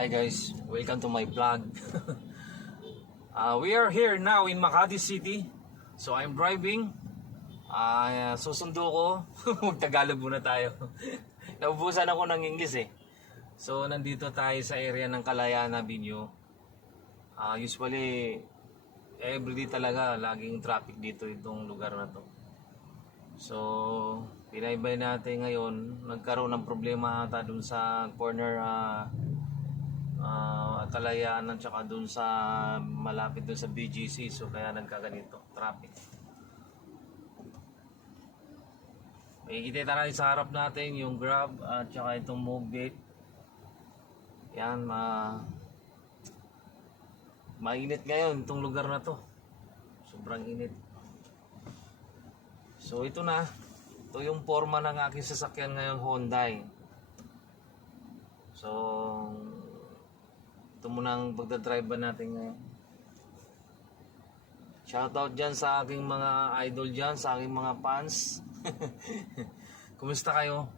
Hi guys, welcome to my vlog. We are here now in Makati City. So I'm driving. Susundo ko. Mag-Tagalog muna tayo. Naubusan ako ng English eh. So nandito tayo sa area ng Kalayaan Avenue. Usually everyday talaga laging traffic dito itong lugar na to. So pinaybay natin ngayon, nagkaroon ng problema ata dun sa corner Kalayaan at saka dun sa malapit dun sa BGC, so kaya nagkaganito traffic. Makikita tayo sa harap natin yung Grab at saka itong Moveit. Yan, mainit ngayon itong lugar na to, sobrang init. So ito na, ito yung forma ng aking sasakyan ngayon, Hyundai. So ito muna ang pagdadrive natin ngayon. Shoutout dyan sa aking mga idol dyan, sa aking mga fans. Kumusta kayo?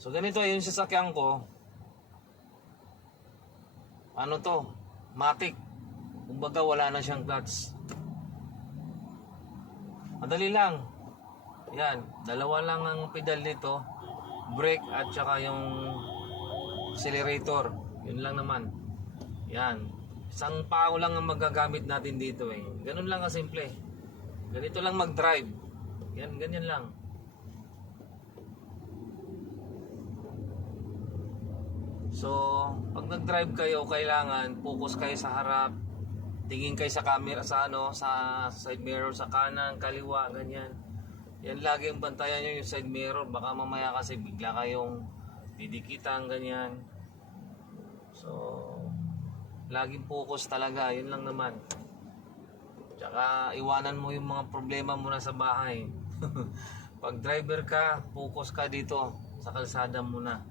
So ganito yung sasakyan ko. Ano to? Matic. Kumbaga wala na siyang clutch. Madali lang. Yan, dalawa lang ang pedal nito. Brake at saka yung accelerator, yun lang naman. Yan, isang pao lang ang magagamit natin dito eh. Ganun lang kasimple. Ganito lang mag-drive. Yan, ganyan lang. So pag nag-drive kayo, kailangan focus kayo sa harap, tingin kayo sa camera, sa side mirror, sa kanan, kaliwa, ganyan. Yan, lagi ang bantayan nyo yung side mirror. Baka mamaya kasi bigla kayong didikitan, ganyan. So laging focus talaga, yun lang naman. Tsaka iwanan mo yung mga problema mo na sa bahay. Pag driver ka, focus ka dito sa kalsada muna.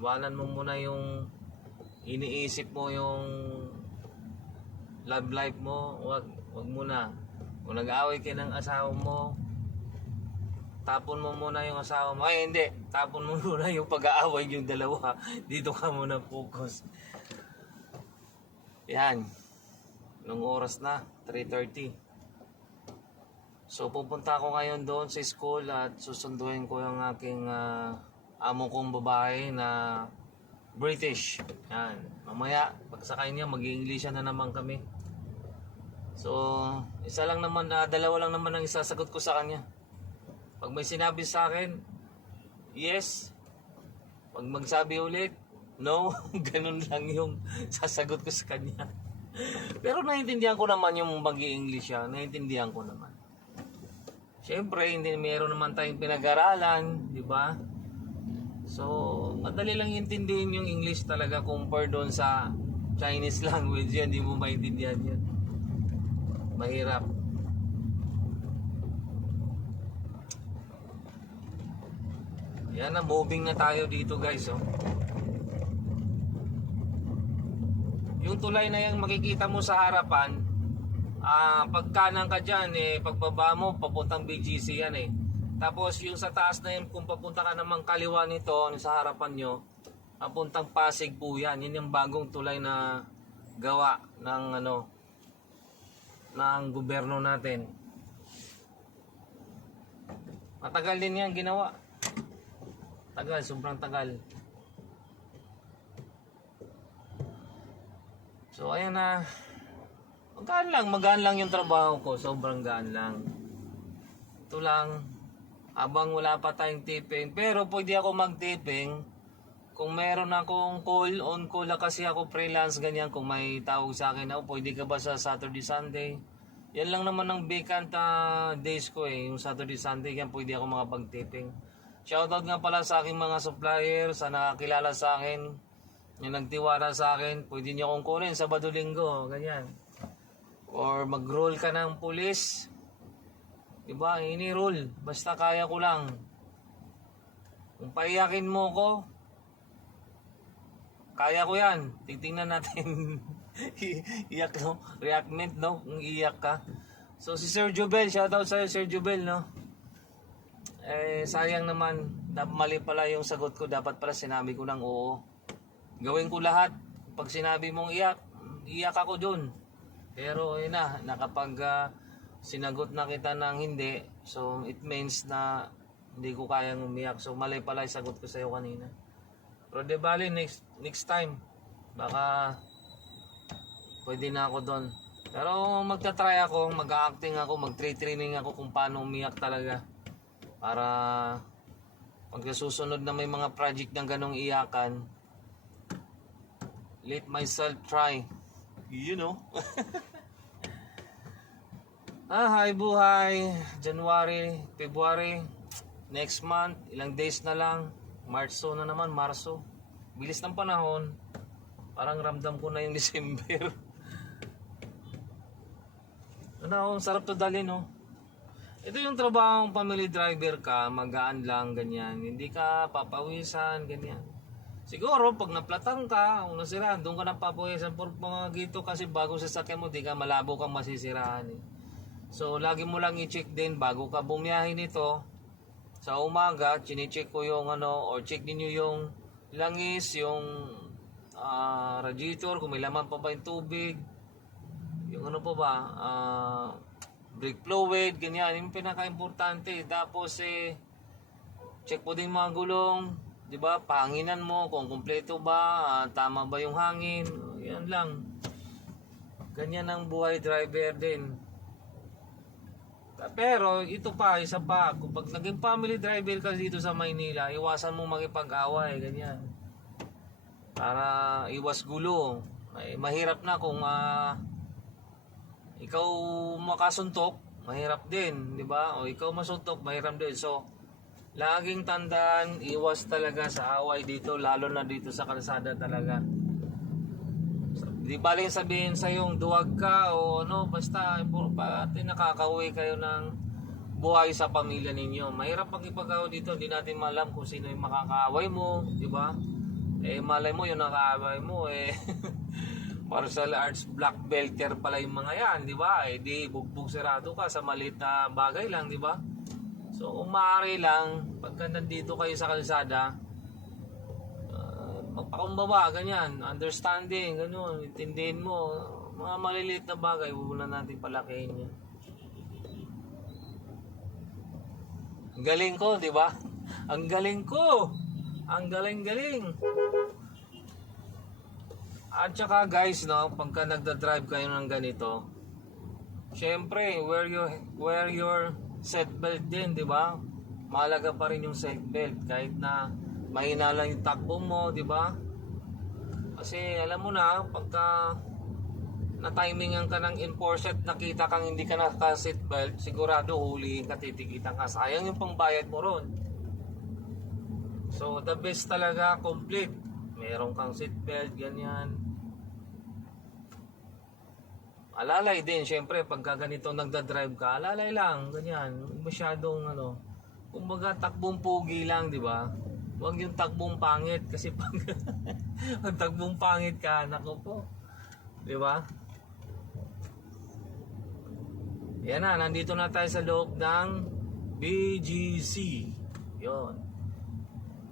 Iwanan mo muna yung iniisip mo, yung love life mo. Wag muna. Kung nag-aaway kayo ng asawa mo, tapon mo muna yung asawa mo. Ay hindi, tapon mo muna yung pag-aaway yung dalawa. Dito ka muna focus. Yan. Nung oras na, 3:30. So pupunta ako ngayon doon sa school at susunduin ko yung aking amo kong babae na British. Yan. Mamaya, pagsakay niya, mag-i-Englishan na naman kami. So, dalawa lang naman ang isasagot ko sa kanya. Pag may sinabi sa akin, yes. Pag magsabi ulit, no. Ganun lang yung sasagot ko sa kanya. Pero naiintindihan ko naman yung mag-i-English siya. Naiintindihan ko naman. Siyempre, hindi meron naman tayong pinag-aralan, di ba? So, madali lang intindihin yung English talaga compare doon sa Chinese language yan. Hindi mo maintindihan yan. Mahirap. Yan na, moving na tayo dito guys, oh. Yung tulay na yung makikita mo sa harapan, pag kanan ka dyan, pagbaba mo, papuntang BGC yan eh. Tapos yung sa taas na yun, kung papunta ka namang kaliwa nito, sa harapan nyo, papuntang Pasig po yan. Yan yung bagong tulay na gawa ng ng gobyerno natin. Matagal din yan ginawa. Tagal, sobrang tagal. So ayan na. Magaan lang yung trabaho ko. Sobrang gaan lang. Ito lang, habang wala pa tayong tipping. Pero pwede ako mag-tipping kung meron akong call, on call lang kasi ako freelance ganyan. Kung may tawag sa akin, pwede ka ba sa Saturday, Sunday? Yan lang naman ang vacant days ko eh. Yung Saturday, Sunday, yan pwede ako makapag-tipping. Shoutout nga pala sa aking mga supplier, sa nakakilala sa akin, yung nagtiwala sa akin. Pwede nyo akong kunin Sabado, Linggo, ganyan. Or mag-roll ka ng pulis, diba? Ini-roll, basta kaya ko lang. Kung paiyakin mo ko, kaya ko yan. Titingnan natin. Iyak, no? Reactment, no? Kung iyak ka. So si Sir Jubel, shoutout sa'yo Sir Jubel, no? Sayang naman Mali pala yung sagot ko. Dapat pala sinabi ko ng oo. Gawin ko lahat. Pag sinabi mong iyak, iyak ako dun. Pero yun na, nakapag sinagot na kita ng hindi, so it means na hindi ko kayang umiyak. So mali pala yung sagot ko sa'yo kanina. Pero di bali, next time, baka pwede na ako doon. Pero magta-try ako, mag-acting ako, mag-training ako kung paano umiyak talaga. Para pagka susunod na may mga project ng ganong iyakan, let myself try. You know? Hi buhay. January, February, next month, ilang days na lang. Marso na naman, Marso. Bilis ng panahon. Parang ramdam ko na yung December. Ano, sarap to dalhin, no? Ito yung trabahong family driver ka, magaan lang, ganyan. Hindi ka papawisan, ganyan. Siguro, pag naplatan ka, kung nasiraan, doon ka napapawisan. Por mga gito kasi bago sasakyan mo, di ka malabo kang masisiraan. Eh. So, lagi mo lang i-check din bago ka bumiyahin nito. Sa umaga, chine-check ko yung ano, or check ninyo yung langis, yung radiator, kung may laman pa ba yung tubig. Yung ano pa ba, brake fluid, ganyan, yung pinaka-importante. Tapos check po din mga gulong, di ba, pahanginan mo, kung kumpleto ba, tama ba yung hangin, yan lang. Ganyan ang buhay driver din. Pero ito pa, isa pa, kung pag naging family driver ka dito sa Maynila, iwasan mo makipag-away, ganyan. Para iwas gulo. Ay, mahirap na kung ikaw makasuntok, mahirap din, di ba? O ikaw masuntok, mahirap din. So, laging tandaan, iwas talaga sa away dito, lalo na dito sa kalsada talaga. So, di baling sabihin sa yung duwag ka o ano, basta pati nakakauwi kayo ng buhay sa pamilya ninyo. Mahirap magipag-away dito, hindi natin malam kung sino yung makakaaway mo, di ba? Malay mo yung nakaaway mo, martial arts black belter pala yung mga yan, di ba? Di bugbog sarado ka sa maliit na bagay lang, di ba? So, kung maaari lang, pagka nandito kayo sa kalsada, magpakumbaba, ganyan, understanding, ganun, intindihin mo, mga maliliit na bagay, huwag na natin palakihin yan. Ang galing ko, di ba? Ang galing ko! Ang galing-galing! At saka guys, no, pagka nagda-drive kayo ng ganito, syempre, wear your seatbelt din, di ba? Mahalaga pa rin yung seatbelt kahit na mahina lang yung takbo mo, di ba? Kasi alam mo na, pagka na-timingan ka ng enforcer, nakita kang hindi ka naka-seatbelt, sigurado huliin ka, titikitan ka. Sayang yung pangbayad mo ron. So, the best talaga, complete. Meron kang seatbelt, ganyan. Alalay din, syempre, pagka ganito nagda-drive ka, alalay lang, ganyan. Masyadong, kumbaga takbong pugi lang, di ba? Huwag yung takbong pangit, kasi pag takbong pangit ka, nako po. Di ba? Yan na, nandito na tayo sa loob ng BGC. Yon.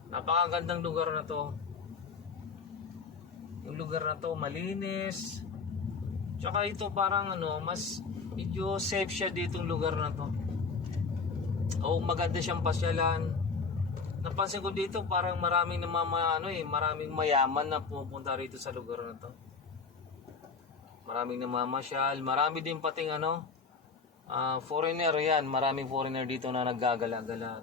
Napakagandang lugar na to. Yung lugar na to malinis. Tsaka ito parang mas medyo safe siya ditong lugar na to. O maganda siyang pasyalan. Napansin ko dito parang maraming maraming mayaman na pupunta rito sa lugar na to. Maraming namamasyal, marami din pating foreigner yan, maraming foreigner dito na naggagala-gala.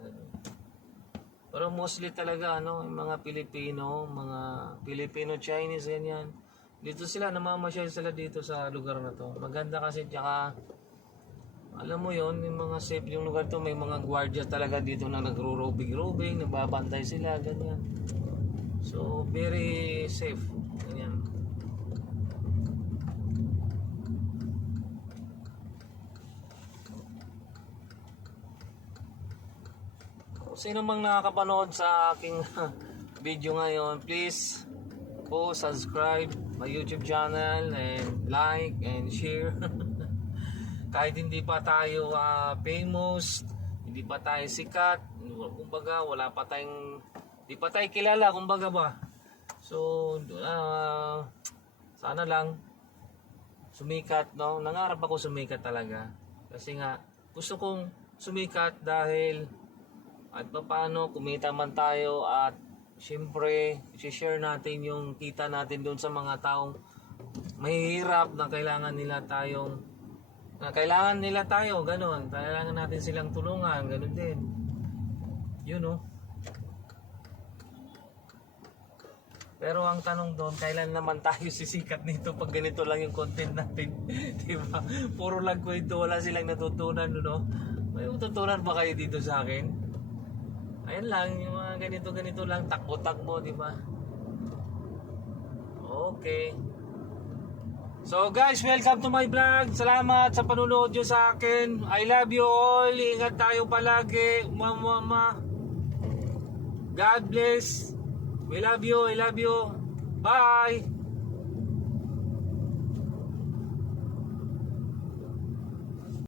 Pero mostly talaga yung mga Filipino Chinese ganyan. Dito sila namamasyal sila dito sa lugar na to. Maganda kasi tsaka alam mo yon, yung mga safe yung lugar to, may mga gwardiya talaga dito na nagro-robing, nagbabantay sila ganyan. So very safe ganyan. Sino mang nakakapanood sa aking video ngayon, please po subscribe my YouTube channel and like and share. Kahit hindi pa tayo famous, hindi pa tayo sikat, kumbaga wala pa tayong, di pa tayo kilala, kumbaga ba. So, sana lang sumikat, no? Nangarap ako sumikat talaga. Kasi nga, gusto kong sumikat dahil at paano kumita man tayo at syempre, i-share natin yung kita natin doon sa mga taong mahihirap na kailangan nila tayo, gano'n. Kailangan natin silang tulungan, gano'n din. Yun, no? Pero ang tanong doon, kailan naman tayo sisikat nito pag ganito lang yung content natin? Diba? Puro lang kwento, wala silang natutunan, no? May matutunan ba kayo dito sa akin? Ayan lang, yung mga ganito lang, takbo-takbo, diba? Okay. So guys, welcome to my vlog. Salamat sa panunood nyo sa akin. I love you all. Ingat tayo palagi. Mama. God bless. We love you. I love you. Bye.